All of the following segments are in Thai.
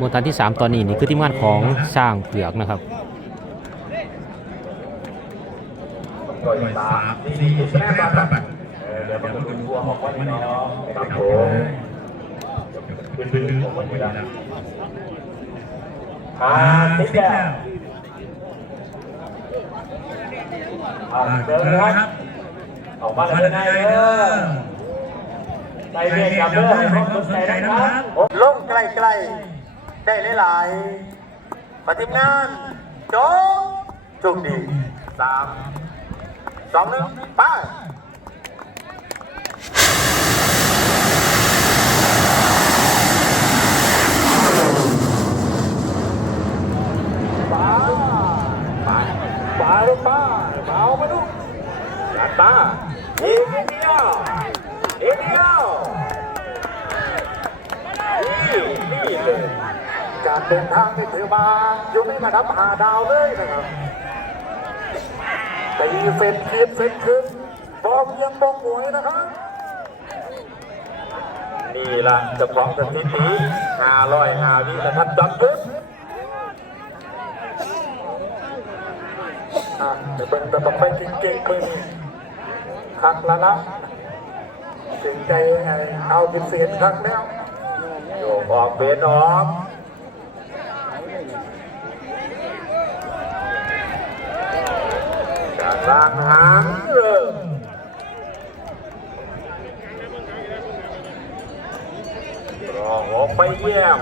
มวลฐานที่ 3 ตอนนี้นี่คือทีมงานของสร้างเผือกนะครับอ่าทครับเออเดี๋ยวมันจะดูทัวร์ของคนนี้เนาะครับผมเป็นเป็นของคนนี้นะอ่าติ๊กแล้วอ่าเดินนะครับออกมาเลยนายเด้อใจเย็นกับเด้อให้คนสนใจนะครับลงใกล้ๆ ได้หลายๆปฏิบัติงานโจงโชคดีสามสองหนึ่งไปป้าป้าป้าลู การเดินทางนี่ถือมาอยู่ในระดับหาดาวเลยนะครับตีเสร็จคียบเสร็จขึ้นบอมยังบองหวยนะครับนี่ล่ะจะของสถิติห้าร้อยห้าวินะครับจำขึ้นอะเดี๋ยวเป็นจะต้องไปเก่งๆมึงคักแล้วนะถึงใจเอาเป็นเสียนคักแล้วโยกออกเบนออก จาก ล่างหางเริ่มรองออกไปเยี่ยม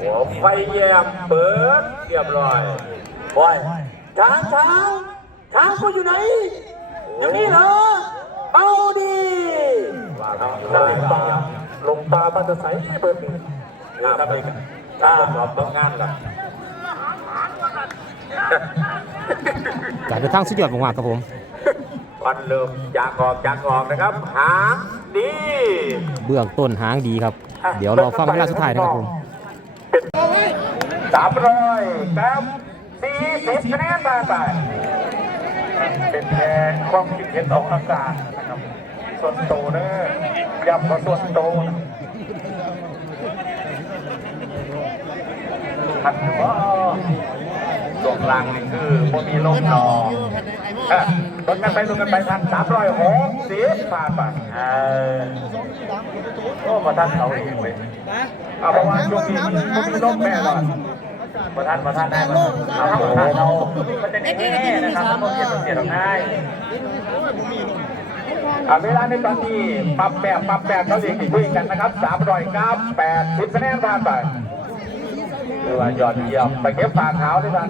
หัวไฟแยมเปิดเรียบร้อยบอยช้างช้างช้างกูอยู่ไหน อยู่นี่เหรอเอาดีลงตาลงตาบันจะใสเปิดหนึ่งครับ เองถ้าสอบต้องงานล่ะการเดินทางสุดยอดมากๆครับผมวันเริ่มอยากออกอยากออกนะครับ หางดีเบื้องต้นหางดีครับ เดี๋ยวรอฟังเวลาสุดท้ายนะครับผมสามร้อยครับสี่สิบคะแนนมาไปเป็นแค่ความคิดเห็นออกอากาศนะครับส่วนโตวเนอะย้ำว่าส่วนโตวนะ ทันอยู่ว่าส่วนกลางนี่คือพอมีลมหนออะลดกันไปลดกันไปทันสามร้อยหกสิบผ่านไปโอ้มาทันเขาอีกเว้ยเอาเพราะว่าช่วงนี้มันมันมีลมแม่ก่อนประธานประธานได้ประธานเอาประธานเอามันจะแน่ๆนะครับมันเสียเสียตรงง่ายอะเวลาในตอนนี้ปรับแบบปรับแบบเขาเรียกคุยกันนะครับสามร้อยเก้าแปดสิบคะแนนผ่านไป คือว่ายอดเยี่ยมไปเก็บฝาขาวด้วยกัน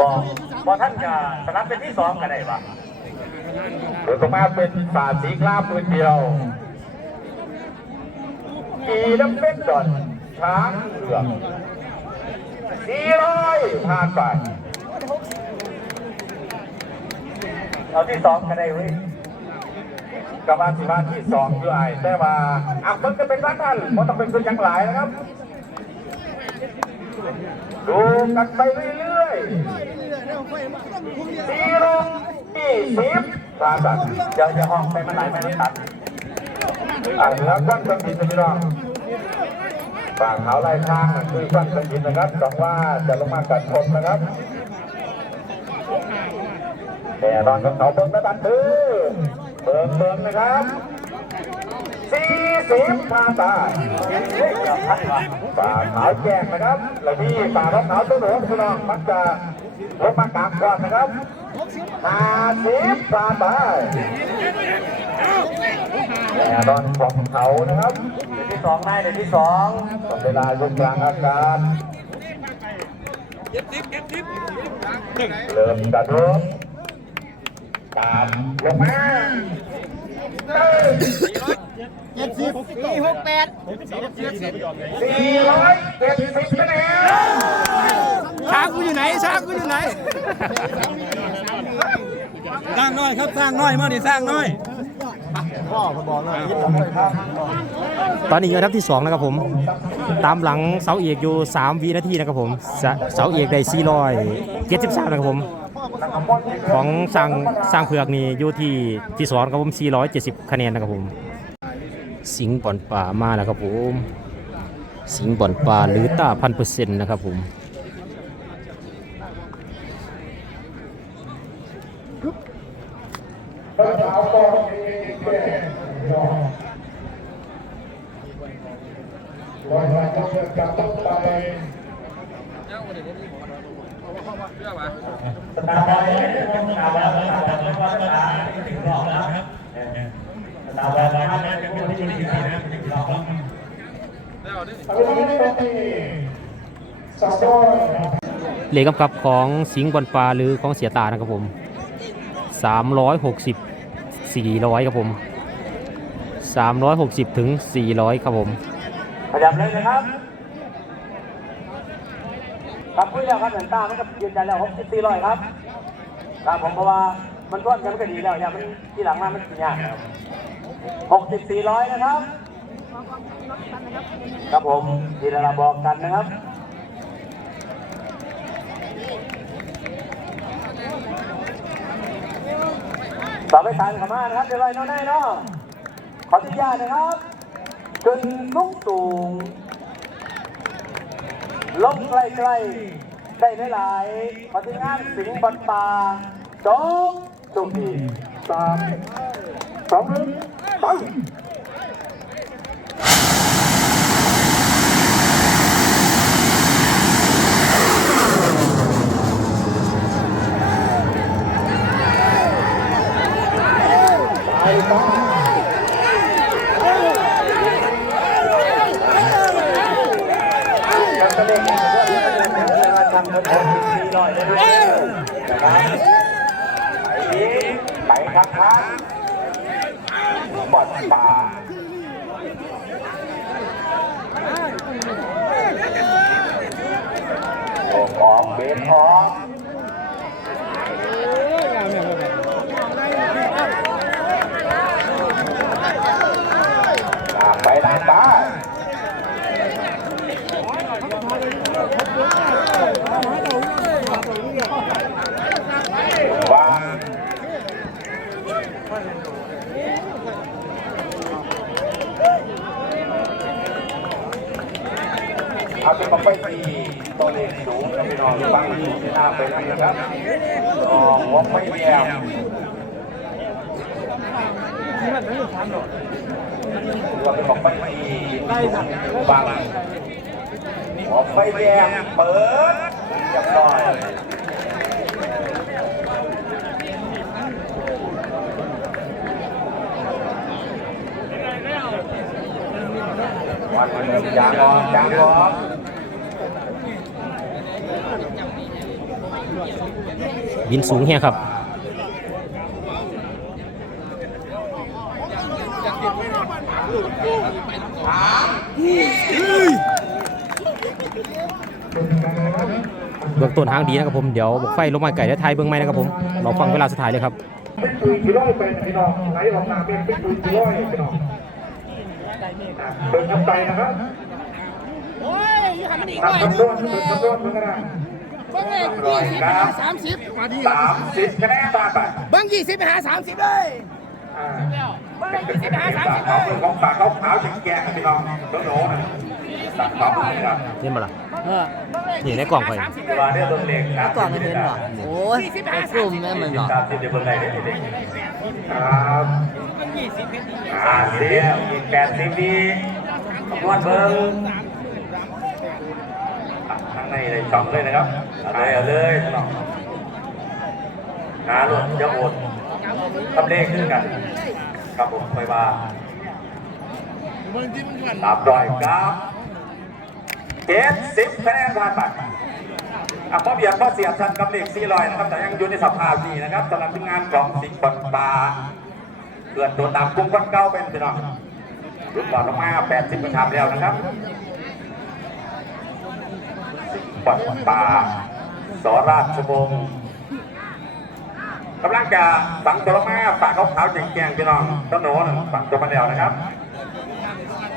บอกบอกท่านจะสนับเป็นที่สองกันได้ปะหรือตรงมาเป็นฝ่าสีคราปืนเดียวกีน้ำเป็นก่อนช้างเผือกสี่ร้อยผ่านไปเอาที่สองกันได้เว้ย กับว่าสิบาที่สองคือไอ้แต่ว่าอะมันจะเป็นร้านท่านเพราะต้องเป็นคนยังหลายนะครับดูกันไปเรื่อยๆสี่ร้อยยี่สิบผ่านไปอย่าอย่าห้องไปมันหลไม่ได้ตัดอ่าแล้วก้นเครื่องบินนะพี่น้องฝั่งเขาลายทางคือก้อนเครื่องบินนะครับหวังว่าจะลงมากัดชมนะครับแต่ตอนของเขาเบิ้งระดับคือ เบิ้งเบิ้งนะครับสี่สิบพาตายป่าขาวแจงนะครับแล้วที่ป่าท้องขาวตัวหลวงพี่น้องมักจะลงมากลางก่อนนะครับห้าสิบพาตายแต่ตอนของเขานะครับเดือนที่สองได้เดือนที่สองต้องเวลายุกลางอากาศเริ่มกระทบตามลงมาเจ็ดสิบสี่หกแปดสี่ร้อยเจ็ดสิบคะแนนช้างกูอยู่ไหนช้างกูอยู่ไหนสร้างน้อยครับสร้างน้อยมาดิสร้างน้อยตอนนี้อยู่อันดับที่ 2 นะครับผม ตามหลังเสาเอกอยู่ 3 วินาทีนะครับผม เสเสาเอกได้473นะครับผม ของสร้างสร้างเผือกนี่อยู่ที่ที่สองครับผม 470 คะแนนนะครับผม สิงห์บ่อนป่ามาแล้วครับผม สิงห์บ่อนป่าหรือต้าพันเปอร์เซ็นต์นะครับผมเเลขกำกับของสิงห์บอลปลาหรือของเสียตานะครับผม 360 400ครับผม 360 ถึง 400 ครับผมขยับเลยนะครับ ครับพูดแล้วครับเหมือนตามันก็ยืนยันแล้วหกสิบสี่ร้อยครับครับผมเพราะว่ามันร่วมกันมันก็ดีแล้วอย่ามันที่หลังมามันสิยากหกสิบสี่ร้อยนะครับ ครับผมที่เราบอกกันนะครับต่อไปทานขม่านะครับเดี๋ยวไรน้องได้เนาะขออนุญาตนะครับขึ้นสูงสูง ลงใกล้ๆได้หลายๆปฏิงานสิงห์บันตาสองสุขีสามสองหนึ่งไปยังจะเล่นกันด้วยยังจะเล่นกันทำกันคนดีหน่อย นะครับไปดีไปครับครับบอดป่าโอ้ออกเบนออกอ่าไปทางซ้าย วางเอาเป็นมาไปที่ตัว เลขสูงนะพี่นองฟังที่หน้าไปนั่นนะครับอ๋อหัวไฟแยมตัวเป็นมาไปที่ฟังหัวไฟแยมเปิดเรียบร้อยวันนี้ยางออกยางออก บินสูงแฮะครับเบื้องต้นทางดีนะครับผมเดี๋ยวบอกไฟลงมาไก่และไทยเบื้องไม้นะครับผมเราฟังเวลาสุดท้ายเลยครับเป็นตุยกี่ร้อยเป็นพี่น้องไหลออกมาเป็นเป็นตุยกี่ร้อยพี่น้องอะเบิ่งกันไปนะครับโอ้ยอยู่หันมันอีกหน่อยคำนเบิ่งคำนวณเบิ่งกันนะ เบิ้งเลยยี่สิบไปหาสามสิบมาดีสามสิบคะแนนตามไปเบิ้งยี่สิบไปหาสามสิบเลยอ่าเบิ้งเลยยี่สิบไปหาสามสิบเลเขายเป็นของฝากเขาขาวแข็งแกร่งพี่น้องโน้โน้นะตัดขาวเลยนะเห็นบ่ล่ะนี่ในกล่องไปว่าเนี่ยตัวเล็กนะกล่องเงินเหรอโอ้ยไปซุ่มแม่มันเหรอสามสิบเดี๋ยวเบิ่งไหนเด็กครับอ่าเสียอีกแปดสิบดีนวดเบิ่ง ข้ในเลยช่องเลยนะครับเอาเลยเอาเลยน้าหลุดจะอดทำเลขขึ้นกันครับผมไปว่าสามร้อยครับเจ็ดสิบคะแนนผ่านไปอะพ่อเบียร์พ่อเสียบชันกับเลขสี่ร้อยนะครับแต่ยังอยู่ในสภาพดีนะครับสำหรับทีมงานของสิงห์บอลปลาเกิดโดนตามกุ้งคนเก้าเป็นพี่น้องรุ่นบอลลงมาแปดสิบกระทำแล้วนะครับ ปัดป่าสราชวงศ์กำลังจะฝังตัวมาฝากเขาขาวแจงๆพี่น้องต้นโหนฝังตัวมาแล้วนะครับ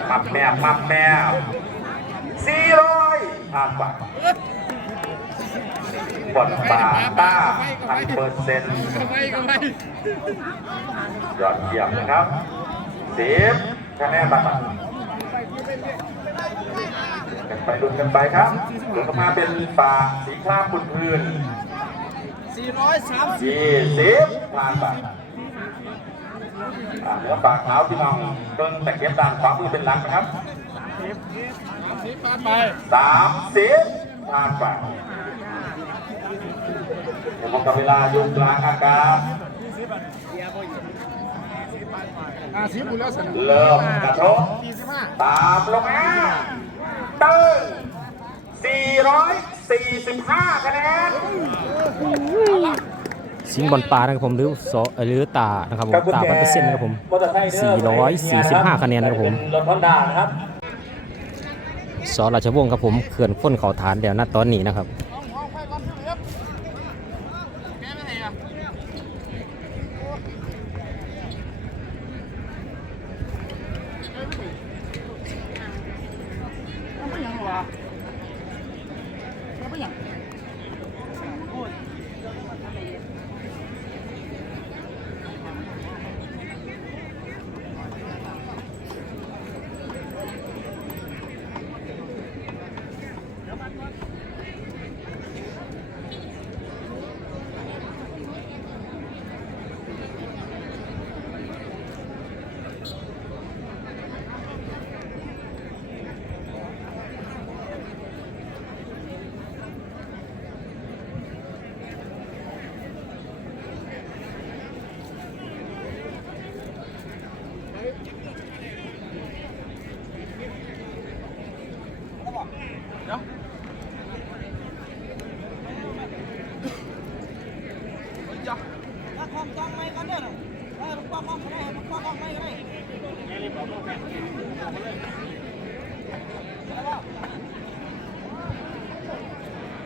มับแมวมับแมวสี่ร้อยผ่านไปบทบาต้าพันเปอร์เซ็นต์ยอดเยี่ยมนะครับสิบคะแนนบัตร ไปลุ้นกันไปครับหลุดออกมาเป็นปากสีครามบุญพื้น430ยี่สิบผ่านไปอ่าเหลือปากขาวที่น้องเบิ้งแต่เก็บด้านขวามือเป็นหลักนะครับไปสามสิบผ่านไปผมกับเวลาอยู่กลางอากาศ50คุณแล้วสนเริ่มกระทบ45ตามลงมา ตึ้ง445 คะแนน สิงห์บอลปลานะครับผมหรือสอเอ่อหรือตานะครับผมตาพันเปอร์เซ็นต์นะครับผม 445 คะแนนนะครับผมรถฮอนด้านะครับสอราชวงศ์ครับผมเขื่อนค้นเขาฐานเดี๋ยวณตอนนี้นะครับ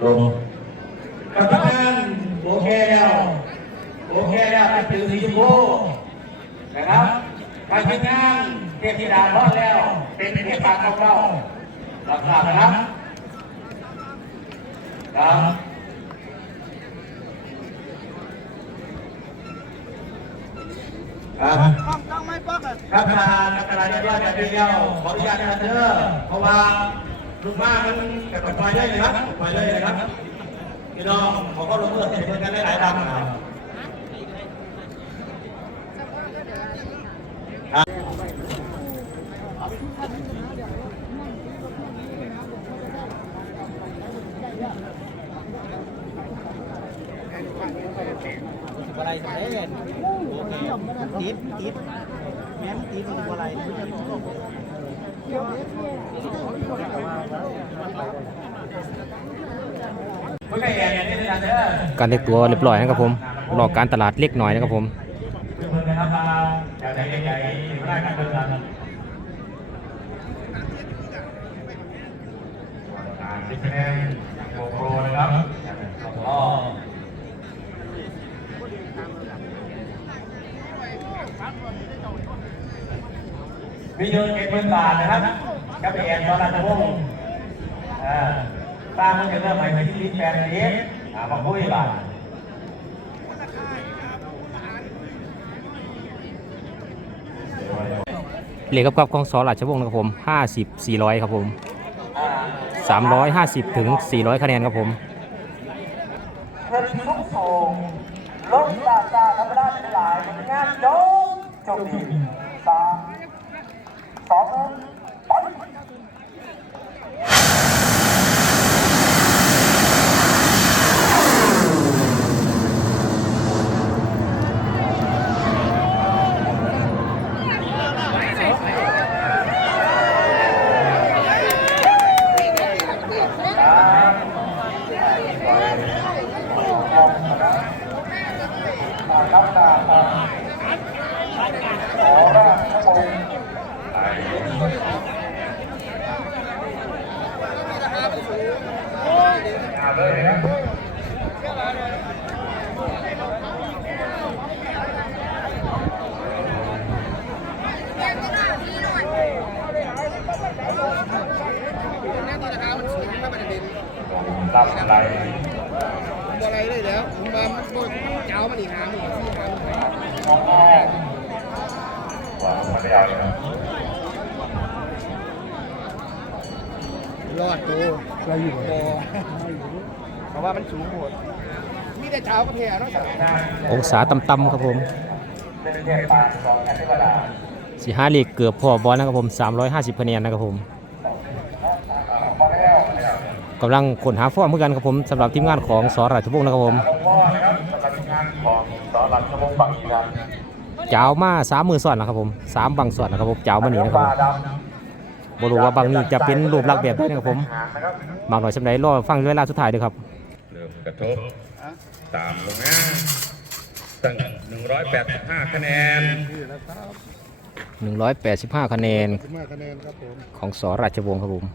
ลงกับทำงานโอเคแล้วโอเคแล้วเป็นถือสีชมพูนะครับการทำงานเทพธิดาทอดแล้ว เป็นเทพการของเรารับทราบนะครับครับ ครับต้องไม่ปักอะครับทางนักการเรียบร้อยแบบเดียวขออนุญาตนะครับเด้อเพราะว่าลูกม้ามันกับปล่อยได้เลยครับปล่อยได้เลยครับพี่น้องขอก็ร่วมมือเพื่อนกันได้หลายๆดังนะครับอะไรเล่นโอเค ติดติดแม้นติดมันอะไรเพื่อนแก่เนี่ยนี่นะเด้อการเรียกตัวเรียบร้อยนะครับผมรอการตลาดเล็กหน่อยนะครับผมเพื่อนนะครับมาอย่าใจใหญ่ๆไม่ได้กันเพื่อนกันอ่าสิบคะแนนอย่างโกโปรนะครับอ๋ วิดีโอเก็บเงินบาทนะครับกับแอนตอนราชวงศ์อ่าตามมันจะเริ่มใหม่ในที่ลิ้นแปลงนี้อ่ามาคุยบาทเลขกับกับของสอราชวงศ์นะครับผม 50 400 ครับผม 350 ถึง 400 คะแนนครับผมเงินทุกส่งลดตาตาธรรมดาเป็นหลายงานโจมโจ ปเด็นรับไหลบอะไรเลยแล้วผมมาบัวเจ้ามันอีหางอีกที่หางว่าไม่ได้เอาเลยนะรอดตัวเราอยู่บ่เพราะว่ามันสูงโหดมีแต่เช้าก็เพลียเนาะองศาต่ำๆครับผมสี่ห้าเล็กเกือบพอบอลนะครับผม 350คะแนนนะครับผม กำลังค้นหาฟอร์มเหมือนกันครับผมสำหรับทีมงานของสราชวงศ์นะครับผมหลวงพ่อนะครับสำหรับงานของสอนรัชวงศ์บางอีครับเจ้ามาสามมือส่วนนะครับผมสามบังส่วนนะครับผมเจ้ามานี่นะครับผมดบรู้ว่าบางนี้จะเป็นรูปลักษณ์แบบไหนนะครับผมำหางนะครับบางหน่อยสำหรับรอฟังเวลาสุดท้ายด้วยครับเริ่มกระทบตามลงนะตั้ง185คะแนน185คะแนนสิบห้าคะแนนครับผมของสราชวงศ์ครับผม